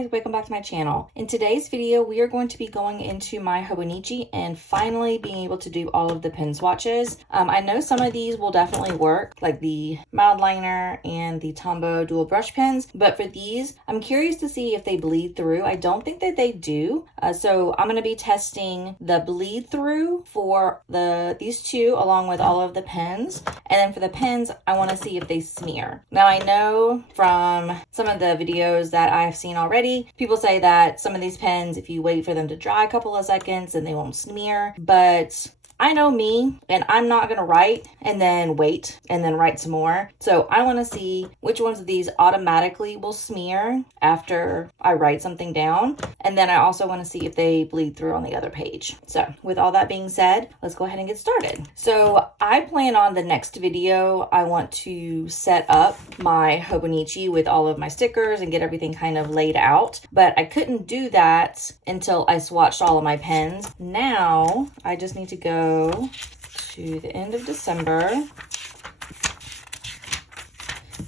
guys, welcome back to my channel. In today's video, we are going to be going into my Hobonichi and finally being able to do all of the pen swatches. I know some of these will definitely work, like the Mildliner and the Tombow dual brush pens, but for these, I'm curious to see if they bleed through. I don't think that they do, so I'm going to be testing the bleed through for these two along with all of the pens, and then for the pens, I want to see if they smear. Now, I know from some of the videos that I've seen already, people say that some of these pens, if you wait for them to dry a couple of seconds, then they won't smear, but I know me, and I'm not going to write and then wait and then write some more. So I want to see which ones of these automatically will smear after I write something down. And then I also want to see if they bleed through on the other page. So with all that being said, let's go ahead and get started. So I plan on the next video, I want to set up my Hobonichi with all of my stickers and get everything kind of laid out. But I couldn't do that until I swatched all of my pens. Now I just need to go to the end of December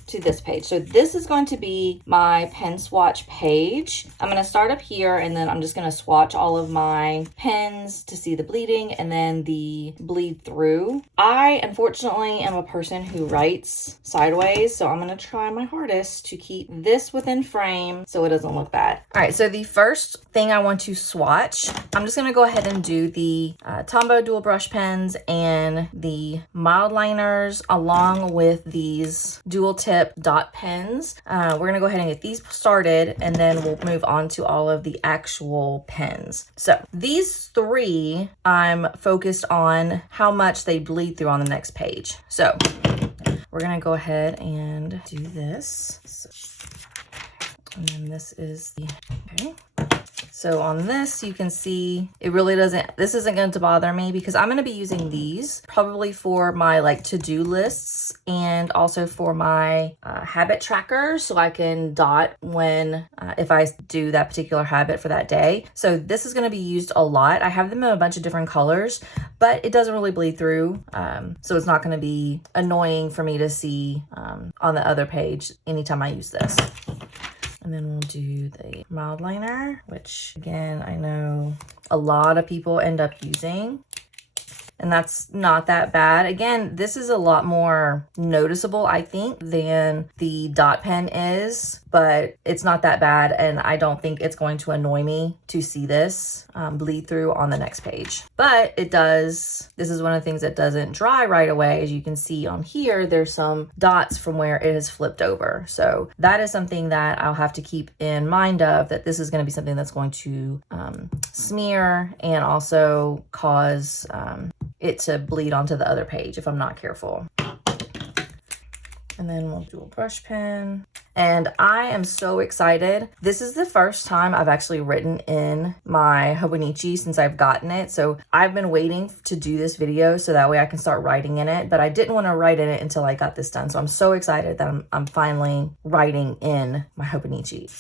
to this page. So this is going to be my pen swatch page. I'm going to start up here and then I'm just going to swatch all of my pens to see the bleeding and then the bleed through. I unfortunately am a person who writes sideways, so I'm going to try my hardest to keep this within frame so it doesn't look bad. All right, so the first thing I want to swatch, I'm just going to go ahead and do the Tombow dual brush pens and the Mildliners along with these dual tip dot pens. We're going to go ahead and get these started and then we'll move on to all of the actual pens. So these three, I'm focused on how much they bleed through on the next page. So we're going to go ahead and do this. And then this is the, okay. So on this, you can see it really doesn't, this isn't going to bother me because I'm going to be using these probably for my like to-do lists and also for my habit tracker, so I can dot when, if I do that particular habit for that day. So this is going to be used a lot. I have them in a bunch of different colors, but it doesn't really bleed through. So it's not going to be annoying for me to see on the other page anytime I use this. And then we'll do the Mildliner, which again, I know a lot of people end up using. And that's not that bad. Again, this is a lot more noticeable, I think, than the dot pen is, but it's not that bad. And I don't think it's going to annoy me to see this bleed through on the next page. But it does, this is one of the things that doesn't dry right away. As you can see on here, there's some dots from where it has flipped over. So that is something that I'll have to keep in mind of, that this is going to be something that's going to smear and also cause it to bleed onto the other page if I'm not careful. And then we'll do a brush pen. And I am so excited. This is the first time I've actually written in my Hobonichi since I've gotten it. So I've been waiting to do this video so that way I can start writing in it, but I didn't want to write in it until I got this done. So I'm so excited that I'm finally writing in my Hobonichi.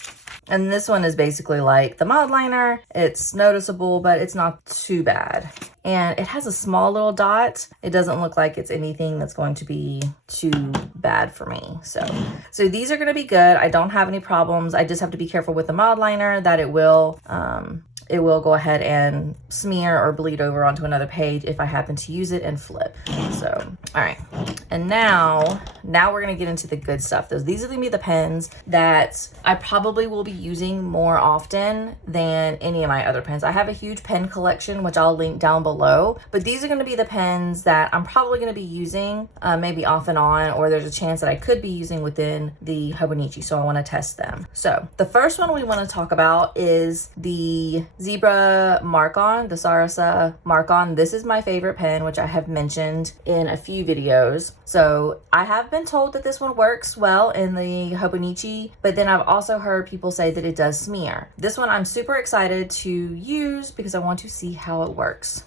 And this one is basically like the Mildliner. It's noticeable, but it's not too bad. And it has a small little dot. It doesn't look like it's anything that's going to be too bad for me. So these are going to be good. I don't have any problems. I just have to be careful with the Mildliner that it will go ahead and smear or bleed over onto another page if I happen to use it and flip. So, all right. And now we're going to get into the good stuff. These are going to be the pens that I probably will be using more often than any of my other pens. I have a huge pen collection, which I'll link down below, but these are going to be the pens that I'm probably going to be using maybe off and on, or there's a chance that I could be using within the Hobonichi. So I want to test them. So the first one we want to talk about is the Zebra Markon, the Sarasa Markon. This is my favorite pen, which I have mentioned in a few videos. So I have been told that this one works well in the Hobonichi, but then I've also heard people say that it does smear. This one I'm super excited to use because I want to see how it works.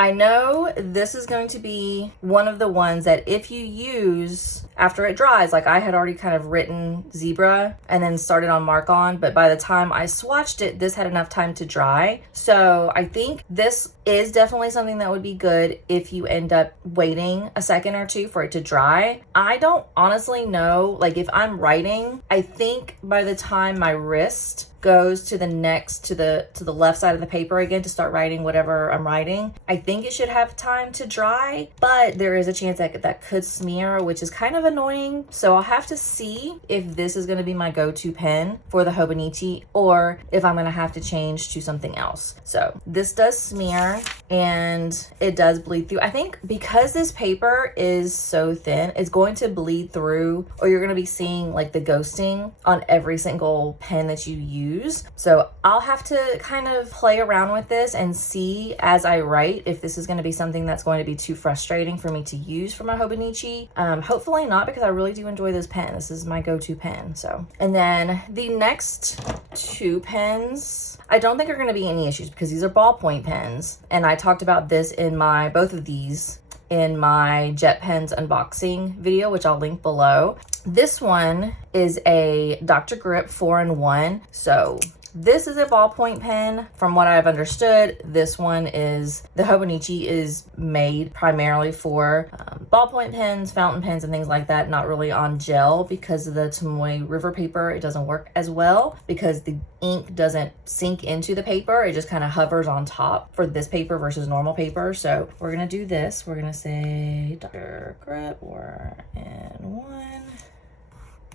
I know this is going to be one of the ones that if you use after it dries, like I had already kind of written zebra and then started on Markon, but by the time I swatched it, this had enough time to dry. So I think this is definitely something that would be good if you end up waiting a second or two for it to dry. I don't honestly know, like if I'm writing, I think by the time my wrist goes to the next to the left side of the paper again to start writing whatever I'm writing, I think it should have time to dry, but there is a chance that that could smear, which is kind of annoying. So I'll have to see if this is going to be my go-to pen for the Hobonichi or if I'm going to have to change to something else. So this does smear and it does bleed through. I think because this paper is so thin, it's going to bleed through, or you're going to be seeing like the ghosting on every single pen that you use. So I'll have to kind of play around with this and see as I write if this is going to be something that's going to be too frustrating for me to use for my Hobonichi. Hopefully not, because I really do enjoy this pen. This is my go-to pen. So, and then the next two pens, I don't think are going to be any issues because these are ballpoint pens. And I talked about this in both of these in my Jet Pens unboxing video, which I'll link below. This one is a Dr. Grip 4-in-1. So this is a ballpoint pen. From what I've understood, this one is, the Hobonichi is made primarily for ballpoint pens, fountain pens, and things like that, not really on gel because of the Tombow river paper. It doesn't work as well because the ink doesn't sink into the paper. It just kind of hovers on top for this paper versus normal paper. So we're gonna do this. We're gonna say Dr. Grip 4-in-1.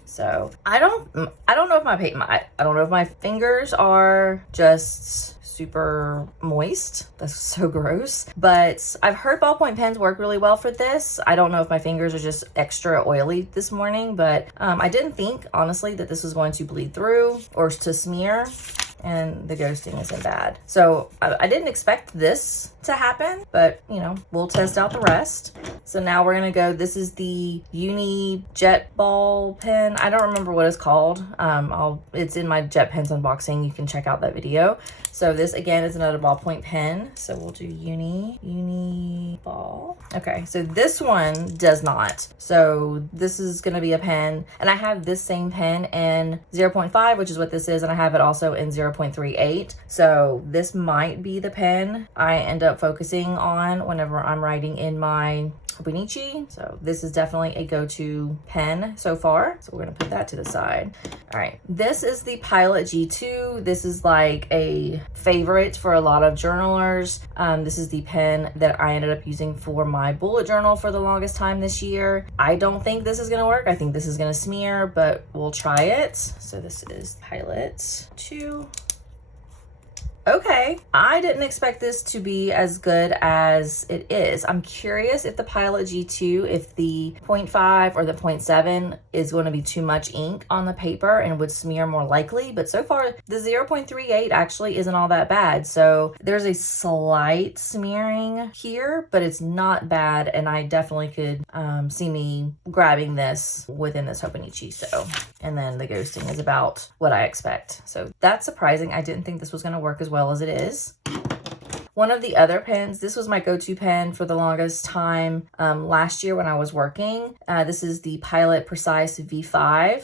So I don't know if I don't know if my fingers are just super moist. That's so gross. But I've heard ballpoint pens work really well for this. I don't know if my fingers are just extra oily this morning, but I didn't think honestly that this was going to bleed through or to smear. And the ghosting isn't bad. So I didn't expect this to happen, but you know, we'll test out the rest. So now we're gonna go, this is the Uni Jet Ball pen. I don't remember what it's called. It's in my Jet Pens unboxing. You can check out that video. So this again is another ballpoint pen. So we'll do Uni Ball. Okay, so this one does not. So this is gonna be a pen, and I have this same pen in 0.5, which is what this is, and I have it also in 0.38. So this might be the pen I end up focusing on whenever I'm writing in my Hobonichi. So this is definitely a go-to pen so far. So we're gonna put that to the side. All right, this is the Pilot G2. This is like a favorite for a lot of journalers. This is the pen that I ended up using for my bullet journal for the longest time this year. I don't think this is gonna work. I think this is gonna smear, but we'll try it. So this is Pilot 2. Okay, I didn't expect this to be as good as it is. I'm curious if the Pilot G2, if the 0.5 or the 0.7 is going to be too much ink on the paper and would smear more likely, but so far the 0.38 actually isn't all that bad. So there's a slight smearing here, but it's not bad, and I definitely could see me grabbing this within this Hobonichi. So, and then the ghosting is about what I expect. So that's surprising. I didn't think this was going to work as well as it is. One of the other pens, this was my go-to pen for the longest time last year when I was working. This is the Pilot Precise V5.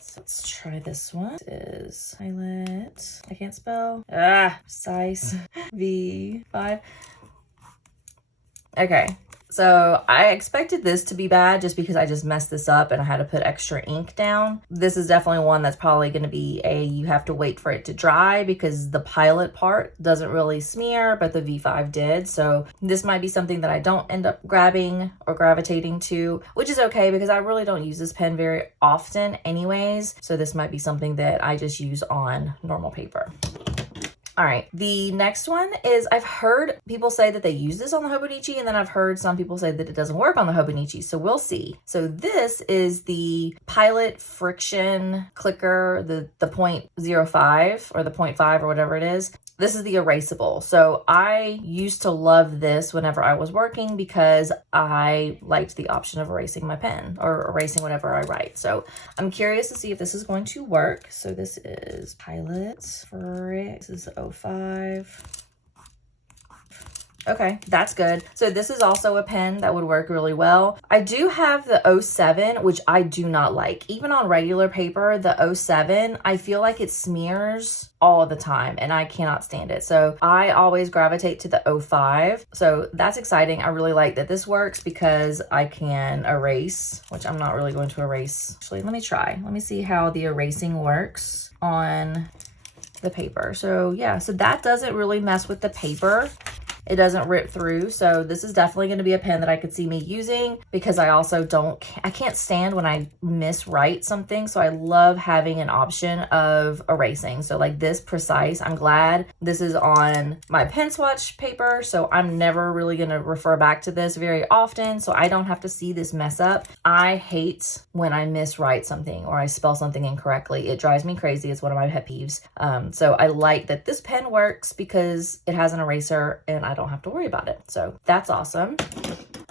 So let's try this one. This is Pilot, I can't spell. Precise V5. Okay. So I expected this to be bad just because I just messed this up and I had to put extra ink down. This is definitely one that's probably going to be you have to wait for it to dry because the Pilot part doesn't really smear, but the V5 did. So this might be something that I don't end up grabbing or gravitating to, which is okay because I really don't use this pen very often anyways. So this might be something that I just use on normal paper. All right, the next one is, I've heard people say that they use this on the Hobonichi, and then I've heard some people say that it doesn't work on the Hobonichi, so we'll see. So this is the Pilot Frixion clicker, the 0.05 or the 0.5 or whatever it is. This is the erasable. So I used to love this whenever I was working because I liked the option of erasing my pen or erasing whatever I write. So I'm curious to see if this is going to work. So this is Pilot Frixion. This is 05. Okay, that's good. So this is also a pen that would work really well. I do have the 07, which I do not like. Even on regular paper, the 07, I feel like it smears all the time and I cannot stand it. So I always gravitate to the 05. So that's exciting. I really like that this works because I can erase, which I'm not really going to erase. Actually, let me try. Let me see how the erasing works on the paper. So yeah, so that doesn't really mess with the paper. It doesn't rip through. So this is definitely going to be a pen that I could see me using because I also I can't stand when I miswrite something. So I love having an option of erasing. So like this precise, I'm glad this is on my pen swatch paper. So I'm never really going to refer back to this very often. So I don't have to see this mess up. I hate when I miswrite something or I spell something incorrectly. It drives me crazy. It's one of my pet peeves. So I like that this pen works because it has an eraser and I don't have to worry about it. So that's awesome.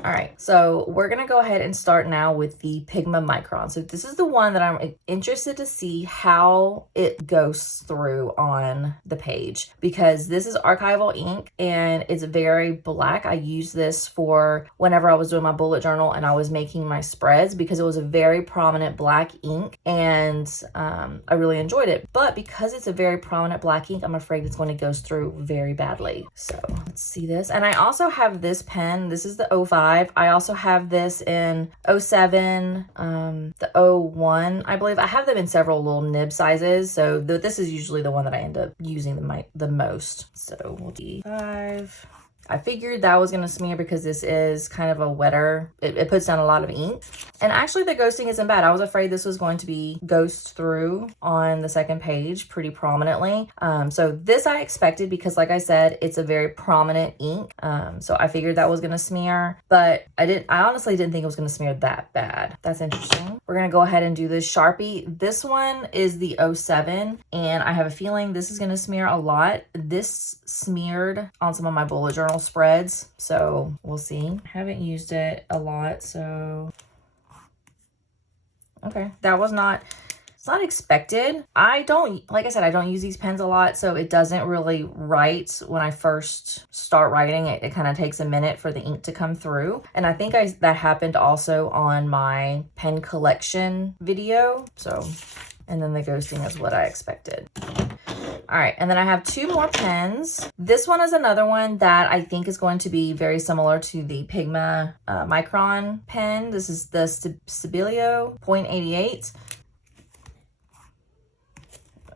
All right, so we're gonna go ahead and start now with the Pigma Micron. So this is the one that I'm interested to see how it goes through on the page because this is archival ink and it's very black. I used this for whenever I was doing my bullet journal and I was making my spreads because it was a very prominent black ink and I really enjoyed it. But because it's a very prominent black ink, I'm afraid it's going to go through very badly. So let's see this. And I also have this pen. This is the 05. I also have this in 07, the 01, I believe. I have them in several little nib sizes. So this is usually the one that I end up using the most. So we'll do 5. I figured that was going to smear because this is kind of a wetter, it puts down a lot of ink. And actually the ghosting isn't bad. I was afraid this was going to be ghost through on the second page pretty prominently. So this I expected because like I said, it's a very prominent ink. So I figured that was going to smear, but I honestly didn't think it was going to smear that bad. That's interesting. We're going to go ahead and do this Sharpie. This one is the 07 and I have a feeling this is going to smear a lot. This smeared on some of my bullet journal spreads, so we'll see. I haven't used it a lot, so okay, that was not, it's not expected. I don't, like I said, I don't use these pens a lot, so it doesn't really write when I first start writing. It kind of takes a minute for the ink to come through, and I think that happened also on my pen collection video. So, and then the ghosting is what I expected. All right, and then I have 2 more pens. This one is another one that I think is going to be very similar to the Pigma Micron pen. This is the Stabilo Point 88.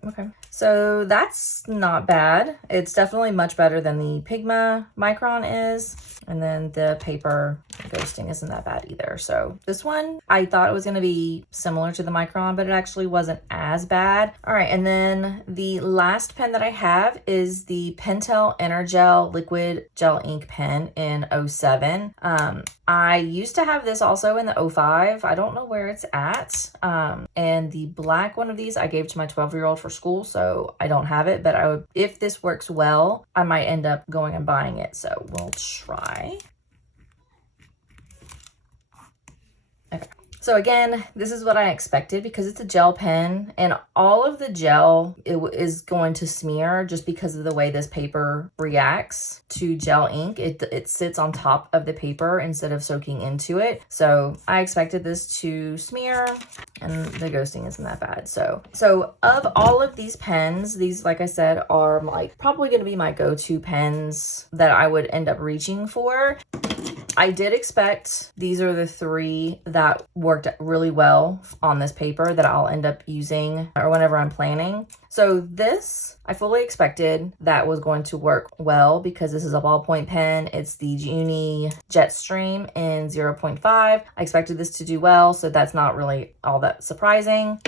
Okay, so that's not bad. It's definitely much better than the Pigma Micron is. And then the paper ghosting isn't that bad either. So this one, I thought it was going to be similar to the Micron, but it actually wasn't as bad. All right, and then the last pen that I have is the Pentel Energel Liquid Gel Ink Pen in 07. I used to have this also in the 05. I don't know where it's at. And the black one of these I gave to my 12-year-old for school, so I don't have it, but if this works well, I might end up going and buying it. So we'll try. Okay. So again, this is what I expected because it's a gel pen and all of the gel is going to smear just because of the way this paper reacts to gel ink. It sits on top of the paper instead of soaking into it. So I expected this to smear and the ghosting isn't that bad. So of all of these pens, these, like I said, are probably going to be my go-to pens that I would end up reaching for. I did expect these are the 3 that worked really well on this paper that I'll end up using or whenever I'm planning. So this, I fully expected that was going to work well because this is a ballpoint pen. It's the Uni Jetstream in 0.5. I expected this to do well, so that's not really all that surprising.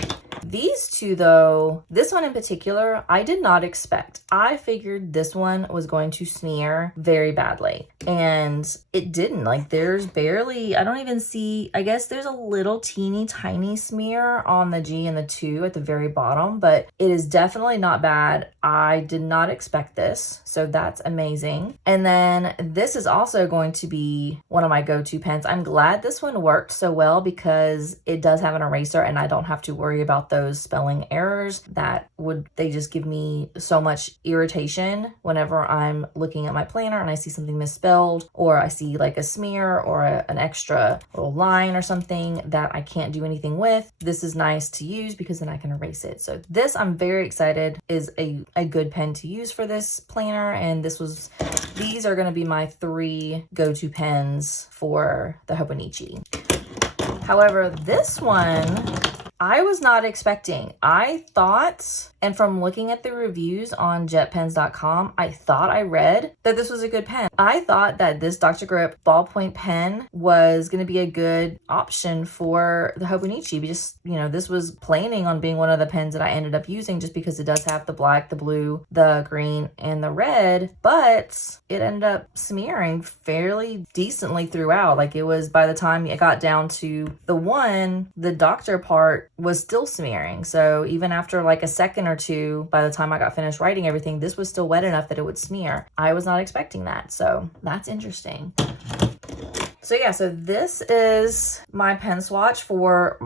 These 2 though, this one in particular, I did not expect. I figured this one was going to smear very badly and it didn't. There's barely, I don't even see, I guess there's a little teeny tiny smear on the G and the 2 at the very bottom, but it is definitely not bad. I did not expect this, so that's amazing. And then this is also going to be one of my go-to pens. I'm glad this one worked so well because it does have an eraser and I don't have to worry about about those spelling errors they just give me so much irritation whenever I'm looking at my planner and I see something misspelled, or I see like a smear or an extra little line or something that I can't do anything with. This is nice to use because then I can erase it. So this, I'm very excited, is a good pen to use for this planner. And these are going to be my 3 go-to pens for the Hobonichi. However, this one I was not expecting. I thought, and from looking at the reviews on jetpens.com, I thought I read that this was a good pen. I thought that this Dr. Grip ballpoint pen was going to be a good option for the Hobonichi. Just, you know, this was planning on being one of the pens that I ended up using just because it does have the black, the blue, the green, and the red, but it ended up smearing fairly decently throughout. Like, it was, by the time it got down to the doctor part was still smearing. So even after like a second or two, by the time I got finished writing everything, this was still wet enough that it would smear. I was not expecting that. So that's interesting. So yeah, so this is my pen swatch for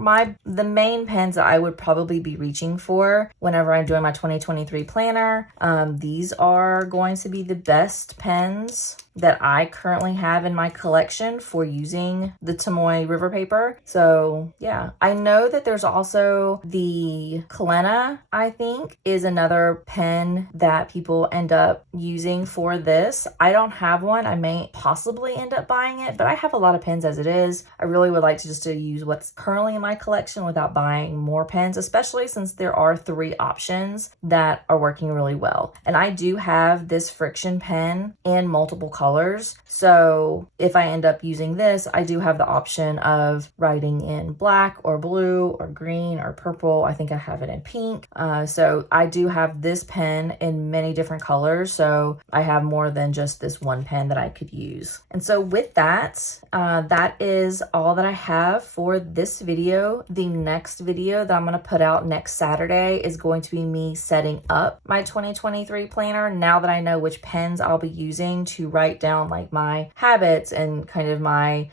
the main pens that I would probably be reaching for whenever I'm doing my 2023 planner. These are going to be the best pens that I currently have in my collection for using the Tombow river paper. So yeah, I know that there's also the Kalena, I think, is another pen that people end up using for this. I don't have one. I may possibly end up buying it, but I have a lot of pens as it is. I really would like to just use what's currently in my collection without buying more pens, especially since there are 3 options that are working really well. And I do have this Frixion pen in multiple colors. So if I end up using this, I do have the option of writing in black or blue or green or purple. I think I have it in pink. So I do have this pen in many different colors. So I have more than just this one pen that I could use. And so with that, that is all that I have for this video. The next video that I'm going to put out next Saturday is going to be me setting up my 2023 planner. Now that I know which pens I'll be using to write down like my habits and kind of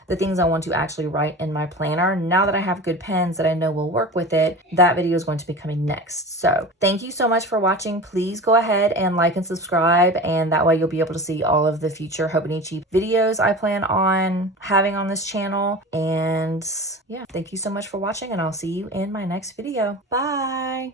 the things I want to actually write in my planner. Now that I have good pens that I know will work with it, that video is going to be coming next. So thank you so much for watching. Please go ahead and like and subscribe, and that way you'll be able to see all of the future Hobonichi videos I plan on having on this channel. And yeah, thank you so much for watching, and I'll see you in my next video. Bye.